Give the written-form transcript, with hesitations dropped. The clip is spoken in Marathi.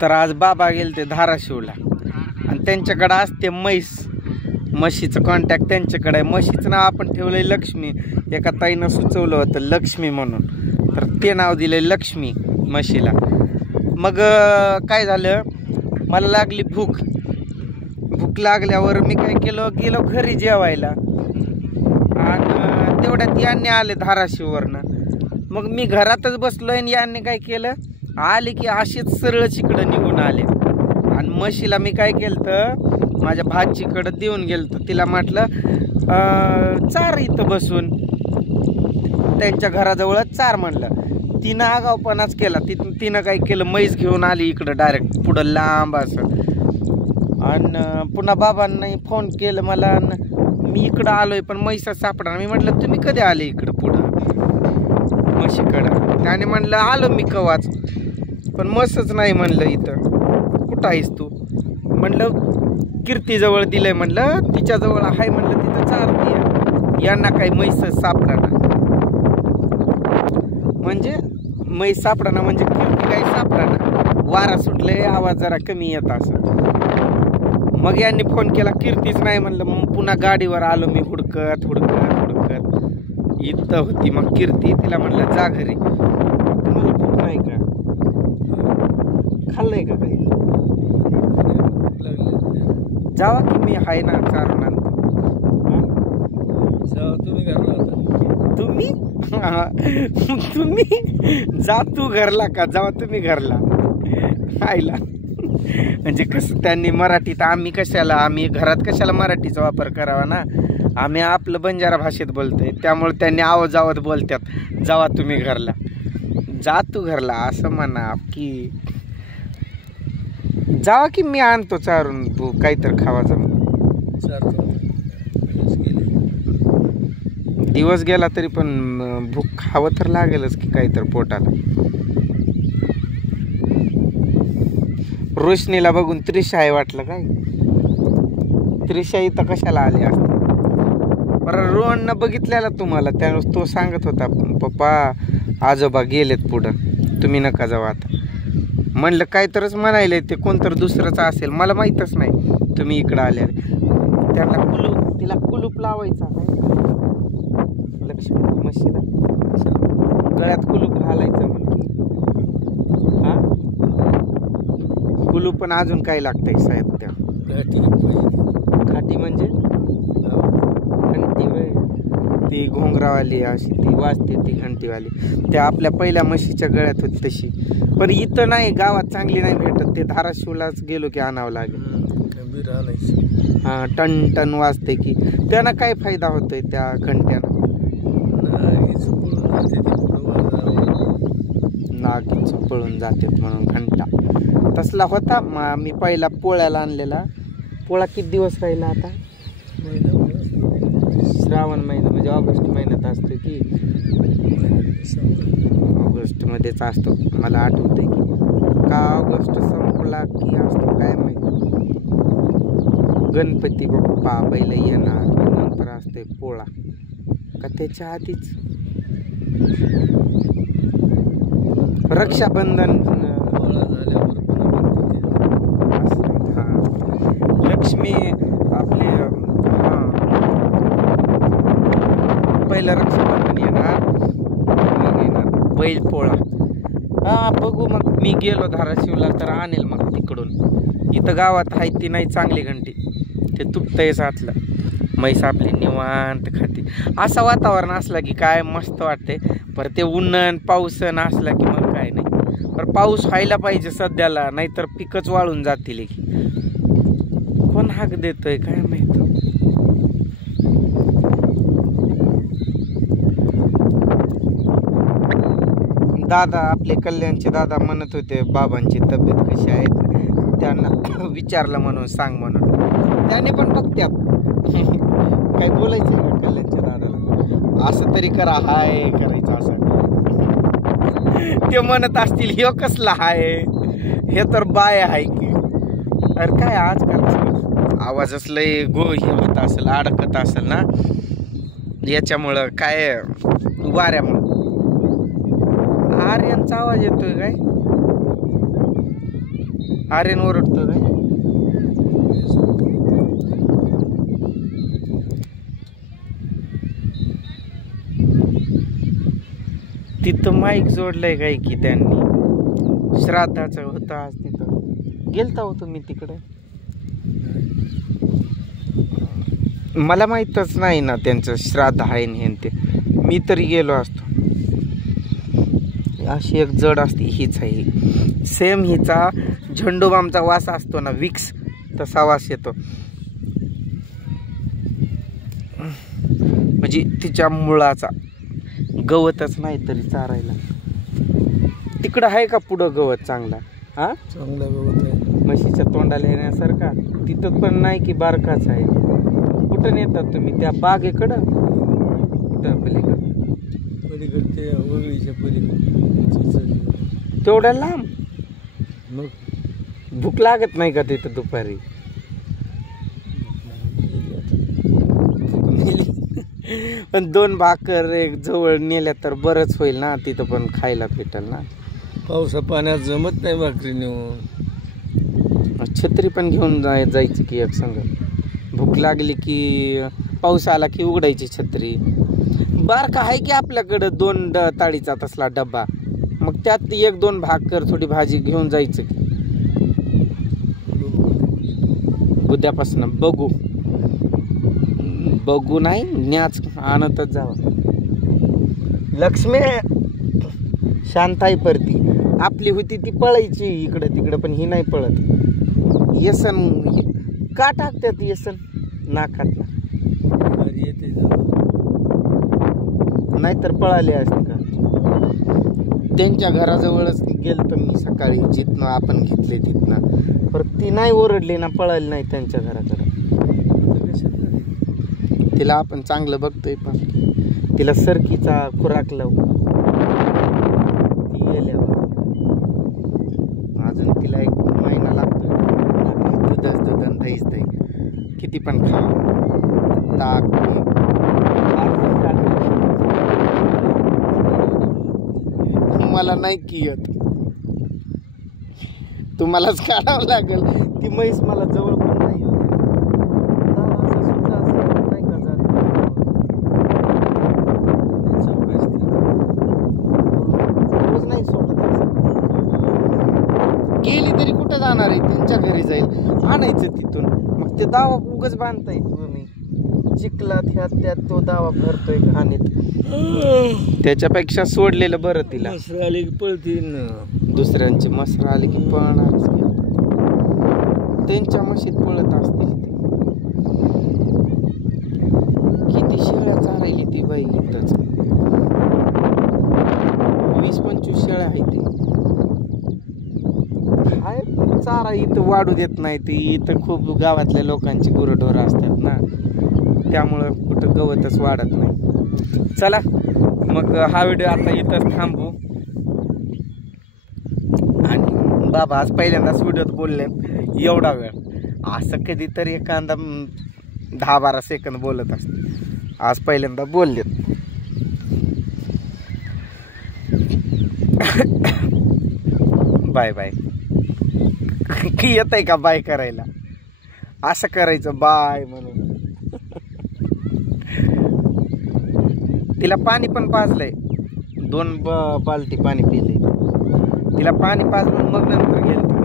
तर आज बाबा गेले ते धाराशिवला आणि त्यांच्याकडे असते म्हशीचं कॉन्टॅक्ट त्यांच्याकडे आहे. म्हशीचं नाव आपण ठेवलंय लक्ष्मी. एका ताईनं सुचवलं होतं लक्ष्मी म्हणून, तर ते नाव दिलंय लक्ष्मी म्हशीला. मग काय झालं, मला लागली भूक लागल्यावर मी काय केलं, गेलो घरी जेवायला आणि तेवढ्यात यांनी आले धाराशिववरनं. मग मी घरातच बसलोय आणि यांनी काय केलं, आले की असेच सरळच इकडं निघून आले. आणि म्हशीला मी काय केलं तर माझ्या भाचीकडं देऊन गेलतो. तिला म्हटलं चार इथं बसून, त्यांच्या घराजवळच चार म्हणलं. तिनं आगावपणाच केला. तिनं काय केलं, म्हैस घेऊन आली इकडं डायरेक्ट पुढं लांब असं. आणि पुन्हा बाबांनी फोन केलं मला, मी इकडं आलोय पण म्हैसा सापडा. मी म्हटलं तुम्ही कधी आले इकडं पुढं म्हशीकडं? त्याने म्हणलं आलो मी कवाच, पण म्हसच नाही म्हणलं इथं. कुठं आहेस तू? म्हणलं कीर्तीजवळ दिलंय म्हणलं, तिच्याजवळ आहे म्हणलं, तिथं चालते. यांना काही म्हैस सापडाना. म्हणजे म्हैस सापडाना म्हणजे कीर्ती काही सापडाना. वारा सुटले, आवाज जरा कमी येत असं. मग यांनी फोन केला, कीर्तीच नाही म्हणलं. मग पुन्हा गाडीवर आलो मी हुडकत इथं होती मग कीर्ती. तिला म्हणलं जा घरी. तुम्हाला भूक नाही का? खाल्लंय का काही? जावा की मी आहे ना चारून आणतो. तुम्ही घरला होता? तुम्ही जा तू घरला का? जावा तुम्ही घरला. आईला म्हणजे कसं त्यांनी मराठीत, आम्ही घरात कशाला मराठीचा वापर करावा ना. आम्ही आपलं बंजारा भाषेत बोलतोय, त्यामुळे त्यांनी आवाजावत बोलतात, जावा तुम्ही घरला, जा तू घरला असं म्हणा की जावा की मी आणतो चारून काहीतरी खावाचं. दिवस गेला तरी पण भूक खावं तर लागेलच की काहीतरी पोटाला. रोशनीला बघून त्रिशा आहे वाटलं काय? त्रिशा इथं कशाला आली असते? बरं रोहननं बघितलेला तुम्हाला, त्यावेळेस तो सांगत होता पप्पा आजोबा गेलेत पुढं, तुम्ही नका जाऊ आता. म्हणलं काय तरच म्हणायले, ते कोणतर दुसरंच असेल, मला माहीतच नाही तुम्ही इकडं आल्या. त्यांना तिला कुलूप लावायचा काय लक्ष्मी म्हशीला, गळ्यात कुलूप घालायचं म्हणजे. हा कुलूप पण अजून काय लागतंय साहेब? त्या घाटी म्हणजे घंटी वय, ती घोंगरावाली अशी ती वाजते ती घंटीवाली. त्या आपल्या पहिल्या म्हशीच्या गळ्यात होती तशी. पण इथं नाही, गावात चांगली नाही भेटत. ते धाराशिवलाच गेलो की आणावं लागेल. हां टन टन वाजते की. त्यांना काय फायदा होतोय त्या घंट्यानं? नागीच पळून जातात म्हणून घंटा तसला होता. मी पहिला पोळ्याला आणलेला. पोळा किती दिवस राहिला आता? श्रावण महिना म्हणजे ऑगस्ट महिन्यात असतो की ऑगस्टमध्येच असतो, मला आठवतंय की का ऑगस्ट संपला की असतो काय माहिती. गणपती बाप्पा पहिलं येणार, नंतर असते पोळा का त्याच्या आधीच रक्षाबंधन. लक्ष्मी आपले पहिलं रक्षाबंधन येणार, मग येणार बैल पोळा. हा बघू मग. मी गेलो धाराशिवला तर आणेल मग तिकडून. इथं गावात आहे ती नाही चांगली घंटी, ते तुटतंयच आतलं. म्हैस आपली निवांत खाते. असं वातावरण असलं की काय मस्त वाटते. पर ते उन्हन पाऊसन असला की मग काय नाही. पर पाऊस व्हायला पाहिजे सध्याला, नाहीतर पिकच वाळून जातील की. कोण हाक देतोय काय माहित. दादा आपले कल्याणचे दादा म्हणत होते बाबांची तब्येत कशी आहे, त्यांना विचारलं म्हणून सांग म्हणून. त्याने पण बघत्यात काय बोलायचं ना कल्याणच्या दादाला, असं तरी करा हाय करायचं असं. ते म्हणत असतील हे कसला हाय, हे तर बाय आहे की. अरे काय आजकाल आवाजच लय हे होत असेल, अडकत असेल ना याच्यामुळं, काय वाऱ्यामुळं. आर्यांचा आवाज येतोय काय? आर्यन ओरडतो काय? तिथं माईक जोडलंय काय की त्यांनी श्राद्धाचं होतं आज तिथं गेलता होतो मी तिकडे मला माहीतच नाही ना त्यांचं श्राद्ध आहे हे ते मी तरी गेलो असतो अशी एक जड असते हीच आहे सेम हिचा झंडूबामचा वास असतो ना विक्स तसा वास येतो म्हणजे तिच्या मुळाचा गवतच नाही तरी चारायला तिकडं आहे का पुढं गवत चांगला हा चांगला गवत आहे म्हशीच्या तोंडाला येण्यासारखा तिथं पण नाही की बारकाच आहे कुठं नेतात तुम्ही त्या बागेकडं कुठं पलीकडं पलीकडे वगळीच्या पलीकडे तेवढ्या लांब मग भूक लागत नाही का तिथं दुपारी पण 2 भाकर एक जवळ नेल्या तर बरंच होईल ना तिथं पण खायला भेटेल ना पावसा पाण्यात जमत नाही भाकरी नेऊन छत्री पण घेऊन जायची की एक संग भूक लागली की पाऊस आला की उघडायची छत्री बारका आहे की आपल्याकडं 2 ताळीचा तसला डब्बा मग त्यात 1-2 भाकर थोडी भाजी घेऊन जायचं की उद्यापासून बघू नाही न्याच आणतच जावं लक्ष्मी शांताई परती आपली होती ती पळायची इकडे तिकडे पण ही नाही पळत येसन का टाकतात येसन नाकात येते नाहीतर पळाले असते का त्यांच्या घराजवळच गेलतो मी सकाळी जिथनं आपण घेतले तिथनं परत ती नाही ओरडली ना पळाली नाही त्यांच्या घराकडे तिला आपण चांगलं बघतोय पण तिला सरकीचा खुराक लाव ती गेल्यावर अजून तिला 1 महिना लागतोय दुधाच दही किती पण खा ताक मला नाही की येत तुम्हालाच काढावं लागेल ती म्हैस मला जवळ पण नाही गेली तरी कुठं जाणार आहे त्यांच्या घरी जाईल आणायचं तिथून मग ते दावा उगच बांधताय तुम्ही चिखलात ह्यात त्यात तो दावा भरतोय घाणीत त्याच्यापेक्षा सोडलेलं बरं तिला मसर आली की पळतील दुसऱ्यांची मसर आली की पळणारच त्यांच्या म्हशीत पळत असतील ते किती शेळ्या चारायली ती बाई इथंच 20-25 शेळ्या आहे ते काय चारा इथं वाढू देत नाही ती इथं खूप गावातल्या लोकांची गुरढोरं असतात ना त्यामुळं कुठं गवतच वाढत नाही चला मग हा व्हिडिओ आता इथंच थांबू आणि बाबा आज पहिल्यांदाच व्हिडिओत बोलले एवढा वेळ असं कधीतरी एखादा 10-12 सेकंद बोलत असते आज पहिल्यांदा बोललेत बाय बाय येत आहे का बाय करायला असं करायचं बाय म्हणून तिला पाणी पण पाजलंय 2 बालटी पाणी पिले तिला पाणी पाजलं मग नंतर गेलं